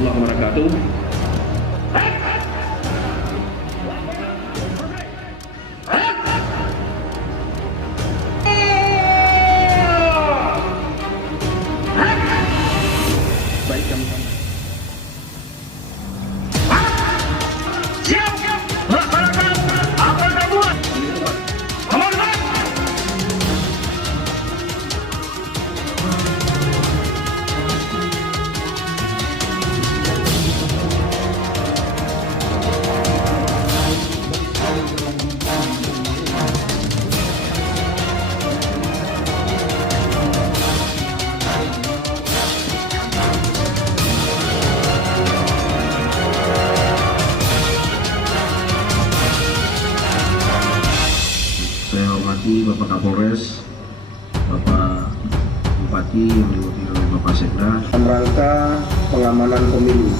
warahmatullahi wabarakatuh. Baik, kami siap melaksanakan apa yang dibuat. Amankan. Saya hormati Bapak Kapolres, Bapak Bupati yang diwakili oleh Bapak Sekda. Dalam rangka pengamanan pemilu.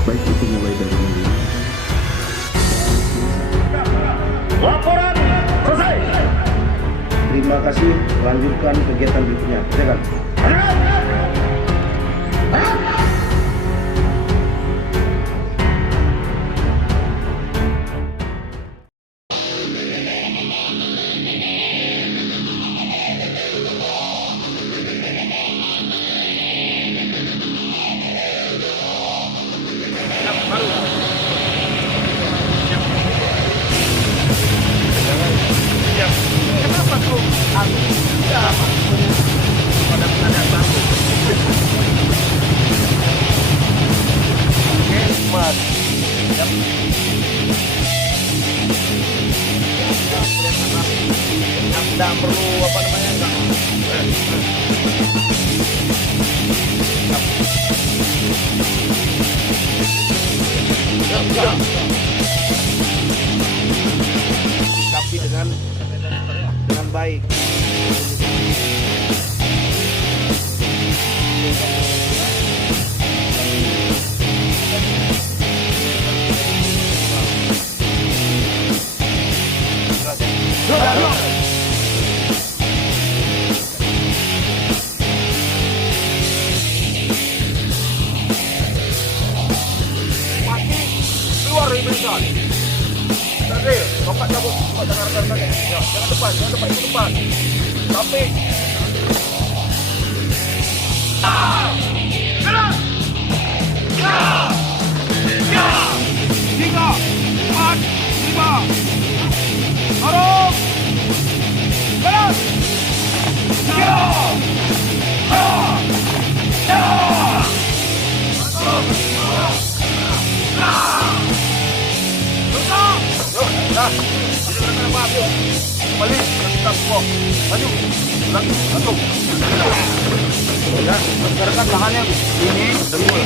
Baik itu mulai dari ini. Laporan selesai. Terima kasih. Lanjutkan kegiatan berikutnya. Silakan. Kenapa kau pada pengadaan baru? Oke, Mas. Tidak perlu apa namanya enggak. Tapi dengan baik. Mati keluar dari barisan. Tadi, tongkat cabut, tongkat jangan pakai. Ya, jangan depan, itu depan. Tapi gerak. Ya. Ya. 3, 4, 5. Arung. Gerak. Ya. Ya. Ya. Dah, ini kena maaf yuk. Kembali, kita semua. Maju, lagi, satu. Ya, sekarang tangannya ini, demi.